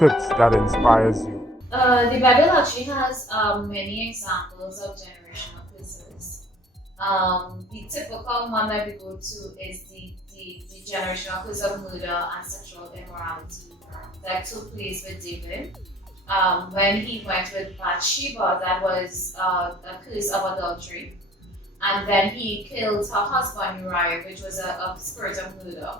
Tips that inspires you. The Bible actually has many examples of generational curses. The typical one that we go to is the generational curse of murder and sexual immorality that took place with David. When he went with Bathsheba, that was a curse of adultery. And then he killed her husband Uriah, which was a spirit of murder.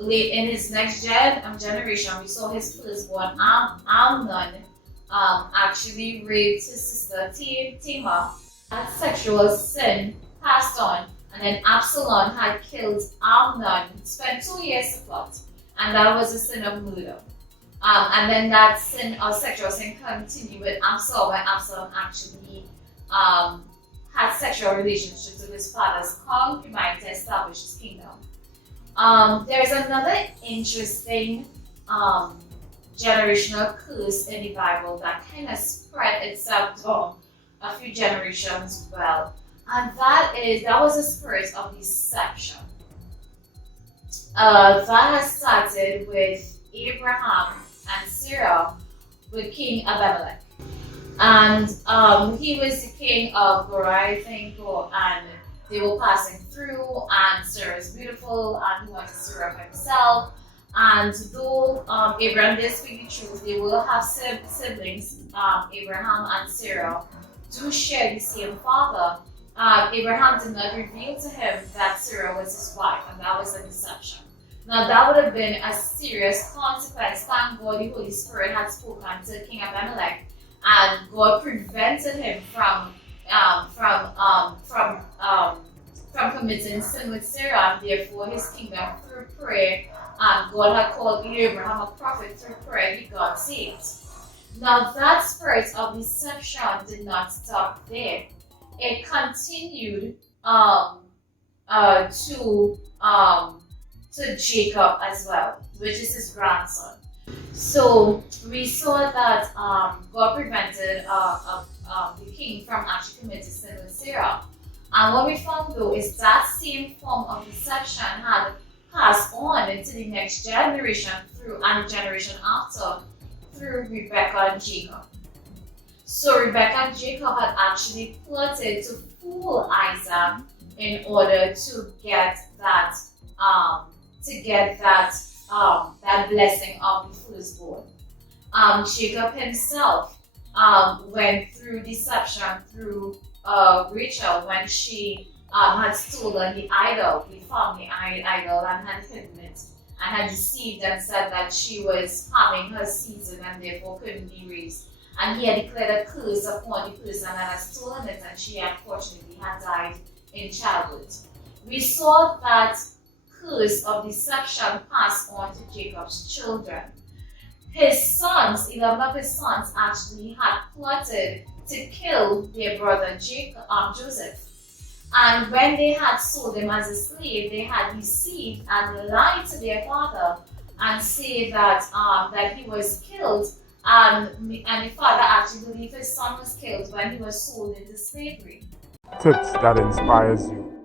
Late in his next generation, we saw his firstborn Amnon actually raped his sister Tamar. That sexual sin passed on, and then Absalom had killed Amnon, spent 2 years to plot, and that was a sin of murder. And then that sin of sexual sin continued with Absalom, when Absalom actually had sexual relationships with his father's concubine to establish his kingdom. There's another interesting generational curse in the Bible that kind of spread itself down a few generations well, and that was a spirit of deception. That has started with Abraham and Cyril with King Abimelech. And he was the king of Gerar, I think, and they were passing through, and Sarah is beautiful, and he wanted Sarah himself. And though Abraham did speak the truth, they will have siblings, Abraham and Sarah, do share the same father. Abraham did not reveal to him that Sarah was his wife, and that was a deception. Now that would have been a serious consequence. Thank God the Holy Spirit had spoken to King Abimelech, and God prevented him from committing sin with Sarah, and therefore his kingdom through prayer. God had called Abraham a prophet through prayer. He got saved. Now that spirit of deception did not stop there. It continued to Jacob as well, which is his grandson. So we saw that God prevented the king from actually committing sin with Sarah. And what we found though is that same form of deception had passed on into the next generation and the generation after through Rebecca and Jacob. So Rebecca and Jacob had actually plotted to fool Isaac in order to get that that blessing of the firstborn. Jacob himself went through deception through Rachael when she had stolen the idol, the family idol, and had hidden it, and had deceived and said that she was having her season and therefore couldn't be raised. And he had declared a curse upon the person that had stolen it, and she unfortunately had died in childbirth. We saw that curse of deception passed on to Jacob's children. His sons, 11 of his sons, actually had plotted to kill their brother Joseph. And when they had sold him as a slave, they had deceived and lied to their father and say that he was killed, and the father actually believed his son was killed when he was sold into slavery. Tips that inspires you.